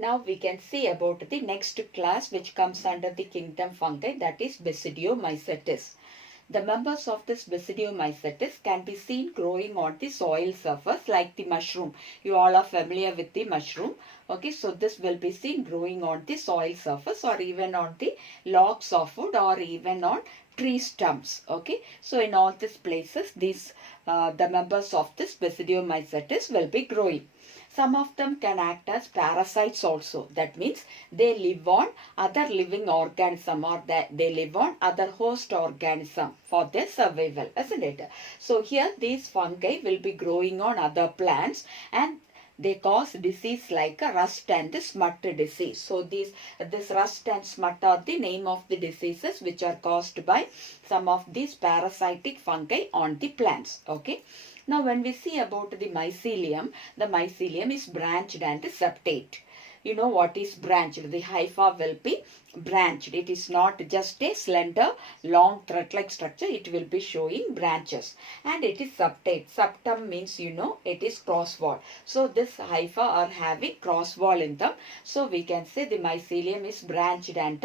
Now we can see about the next class which comes under the kingdom fungi, that is Basidiomycetes. The members of this Basidiomycetes can be seen growing on the soil surface like the mushroom. You all are familiar with the mushroom. Okay, so this will be seen growing on the soil surface or even on the logs of wood or even on tree stumps. Okay, so in all these places, the members of this Basidiomycetes will be growing. Some of them can act as parasites also. That means they live on other living organism, or that they live on other host organism for their survival, isn't it? So here these fungi will be growing on other plants and they cause disease like a rust and smut disease. So this rust and smut are the name of the diseases which are caused by some of these parasitic fungi on the plants. Okay. Now when we see about the mycelium is branched and septate. You know what is branched? The hypha will be branched. It is not just a slender, long thread-like structure. It will be showing branches. And it is septate. Septum means, you know, it is cross wall. So this hypha are having cross wall in them. So we can say the mycelium is branched and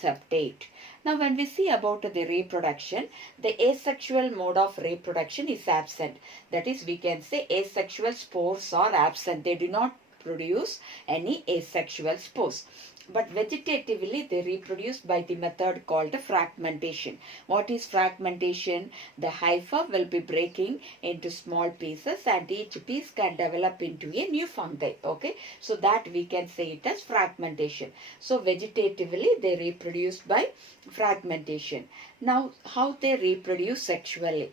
septate. Now when we see about the reproduction, the asexual mode of reproduction is absent. That is, we can say asexual spores are absent. They do not produce any asexual spores. But vegetatively they reproduce by the method called fragmentation. What is fragmentation? The hypha will be breaking into small pieces and each piece can develop into a new fungi. Okay, so that we can say it as fragmentation. So vegetatively they reproduce by fragmentation. Now how they reproduce sexually?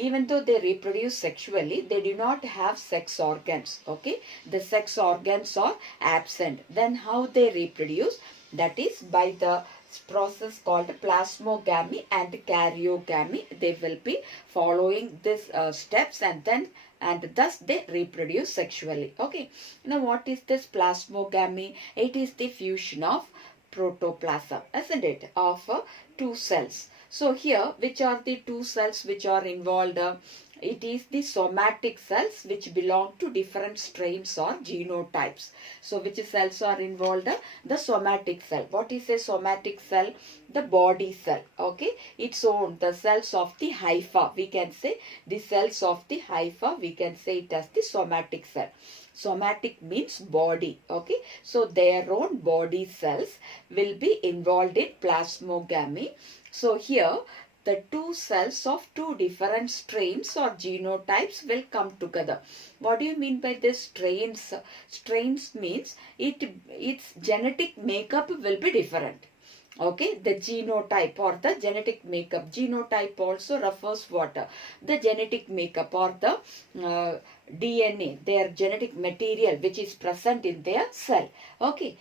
Even though they reproduce sexually, they do not have sex organs. Okay, the sex organs are absent. Then how they reproduce? That is by the process called plasmogamy and karyogami. They will be following these steps and thus they reproduce sexually. Okay, now what is this plasmogamy? It is the fusion of protoplasm, isn't it, of two cells. So here, which are the two cells which are involved? It is the somatic cells which belong to different strains or genotypes. So which cells are involved? The somatic cell. What is a somatic cell? The body cell. Okay, its own, the cells of the hypha. We can say the cells of the hypha, we can say it as the somatic cell. Somatic means body. Okay, so their own body cells will be involved in plasmogamy. So here the two cells of two different strains or genotypes will come together. What do you mean by this strains? Strains means its genetic makeup will be different. Okay, the genotype or the genetic makeup. Genotype also refers what? The genetic makeup or the DNA, their genetic material which is present in their cell. Okay,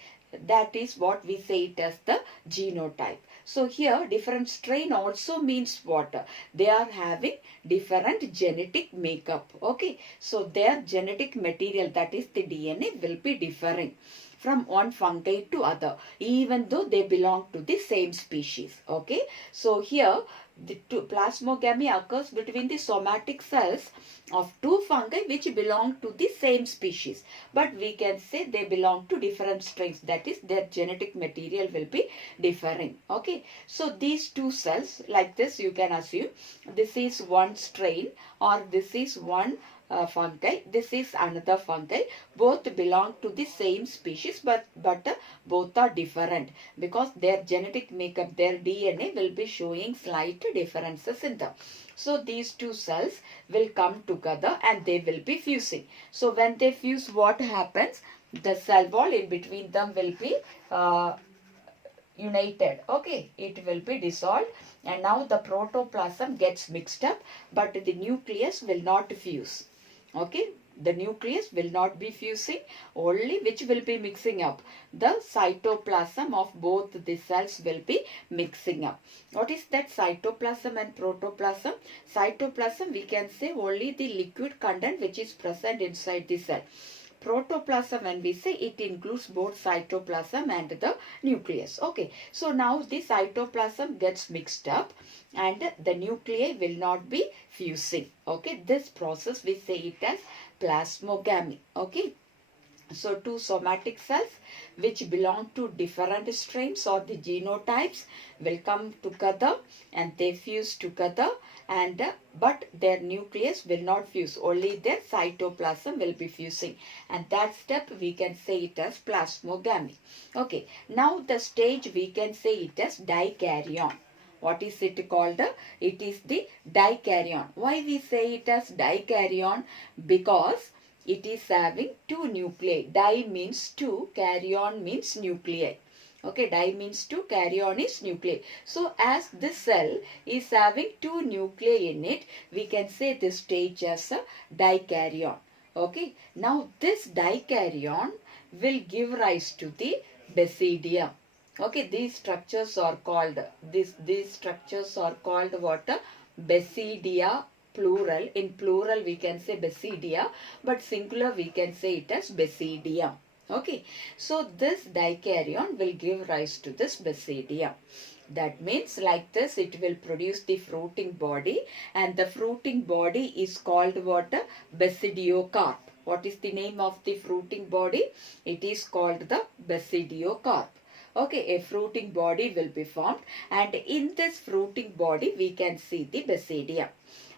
that is what we say it as the genotype. So here different strain also means what? They are having different genetic makeup. Okay, so their genetic material, that is the DNA, will be differing from one fungi to other, even though they belong to the same species. Okay, so here the plasmogamy occurs between the somatic cells of two fungi which belong to the same species, but we can say they belong to different strains. That is, their genetic material will be differing. Okay, so these two cells, like this, you can assume this is one strain or this is one fungi, this is another fungi. Both belong to the same species, but both are different because their genetic makeup, their DNA will be showing slight differences in them. So these two cells will come together and they will be fusing. So when they fuse, what happens? The cell wall in between them will be united. Okay, it will be dissolved and now the protoplasm gets mixed up, but the nucleus will not fuse. Okay, the nucleus will not be fusing, only which will be mixing up? The cytoplasm of both the cells will be mixing up. What is that cytoplasm and protoplasm? Cytoplasm, we can say only the liquid content which is present inside the cell. Protoplasm, when we say, it includes both cytoplasm and the nucleus. Okay, so now the cytoplasm gets mixed up and the nuclei will not be fusing. Okay, this process we say it as plasmogamy. Okay, So two somatic cells which belong to different strains or the genotypes will come together and they fuse together, and but their nucleus will not fuse, only their cytoplasm will be fusing, and that step we can say it as plasmogamy. Okay, now the stage we can say it as dikaryon. What is it called? It is the dikaryon. Why we say it as dikaryon? Because it is having two nuclei. Di means two, karyon means nuclei. Okay, di means two, karyon is nuclei. So as this cell is having two nuclei in it, we can say this stage as a dikaryon. Okay, now this dikaryon will give rise to the basidium. Okay, these structures are called what? Basidia, plural. In plural we can say basidia, but singular we can say it as basidium. Okay, so this dikaryon will give rise to this basidium. That means like this it will produce the fruiting body, and the fruiting body is called what? Basidiocarp. What is the name of the fruiting body? It is called the basidiocarp. Okay, a fruiting body will be formed, and in this fruiting body we can see the basidium.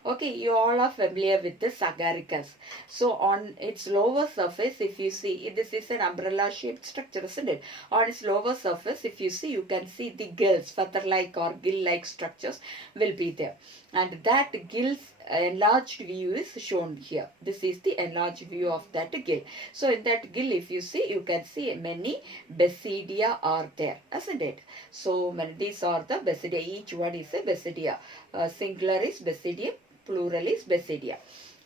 Okay, you all are familiar with the agaricus. So on its lower surface, if you see, this is an umbrella shaped structure, isn't it? On its lower surface, if you see, you can see the gills, feather-like or gill-like structures will be there. And that gill's enlarged view is shown here. This is the enlarged view of that gill. So in that gill, if you see, you can see many basidia are there, isn't it? So these are the basidia. Each one is a basidia. Singular is basidium, plural is basidia.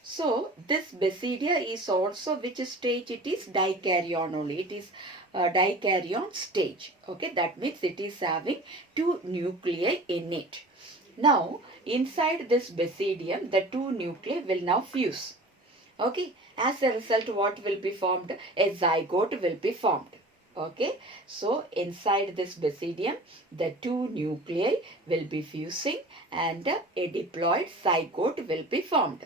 So this basidia is also which stage? It is dikaryon only. It is dikaryon stage. Okay, that means it is having two nuclei in it. Now inside this basidium, the two nuclei will now fuse. Okay, as a result, what will be formed? A zygote will be formed. Okay, so inside this basidium, the two nuclei will be fusing and a diploid zygote will be formed.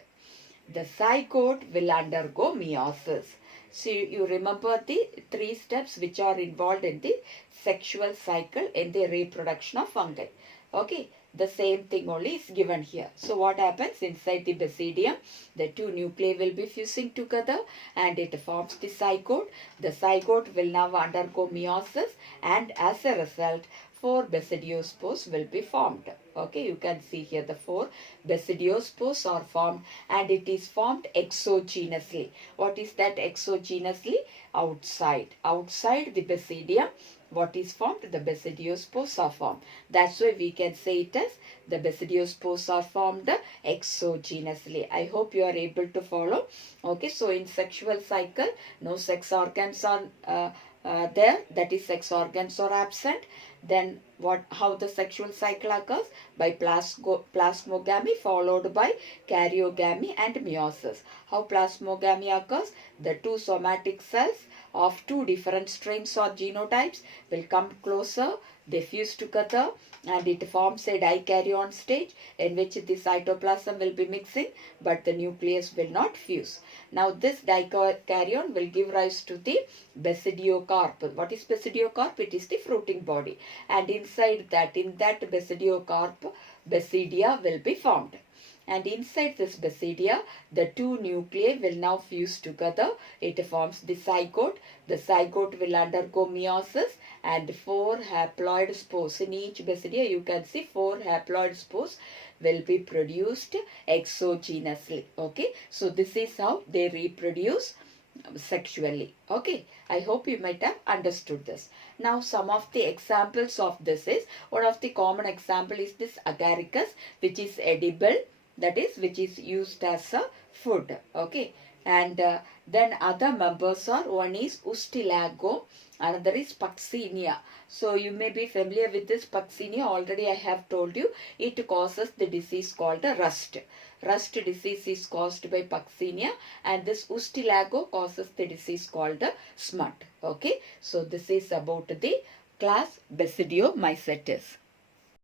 The zygote will undergo meiosis. So you remember the three steps which are involved in the sexual cycle in the reproduction of fungi. Okay, the same thing only is given here. So what happens inside the basidium? The two nuclei will be fusing together and it forms the zygote. The zygote will now undergo meiosis, and as a result, 4 basidiospores will be formed. Okay, you can see here the 4 basidiospores are formed, and it is formed exogenously. What is that exogenously? Outside the basidium, what is formed? The basidiospores are formed. That's why we can say it as the basidiospores are formed exogenously. I hope you are able to follow. Okay, so in sexual cycle, no sex organs are there, that is sex organs are absent. Then how the sexual cycle occurs? By plasmogamy followed by karyogami and meiosis. How plasmogamy occurs? The two somatic cells of two different strains or genotypes will come closer, they fuse together, and it forms a dikaryon stage in which the cytoplasm will be mixing, but the nucleus will not fuse. Now this dikaryon will give rise to the basidiocarp. What is basidiocarp? It is the fruiting body, and inside that, in that basidiocarp, basidia will be formed. And inside this basidia, the two nuclei will now fuse together. It forms the zygote. The zygote will undergo meiosis, and 4 haploid spores. In each basidia, you can see 4 haploid spores will be produced exogenously. Okay, so this is how they reproduce sexually. Okay, I hope you might have understood this. Now some of the examples of this is, one of the common example is this agaricus, which is edible, that is which is used as a food. Okay, and then other members are, one is Ustilago, another is Puccinia. So you may be familiar with this Puccinia. Already I have told you it causes the disease called a rust. Rust disease is caused by Puccinia, and this Ustilago causes the disease called a smut. Okay, so this is about the class Basidiomycetes.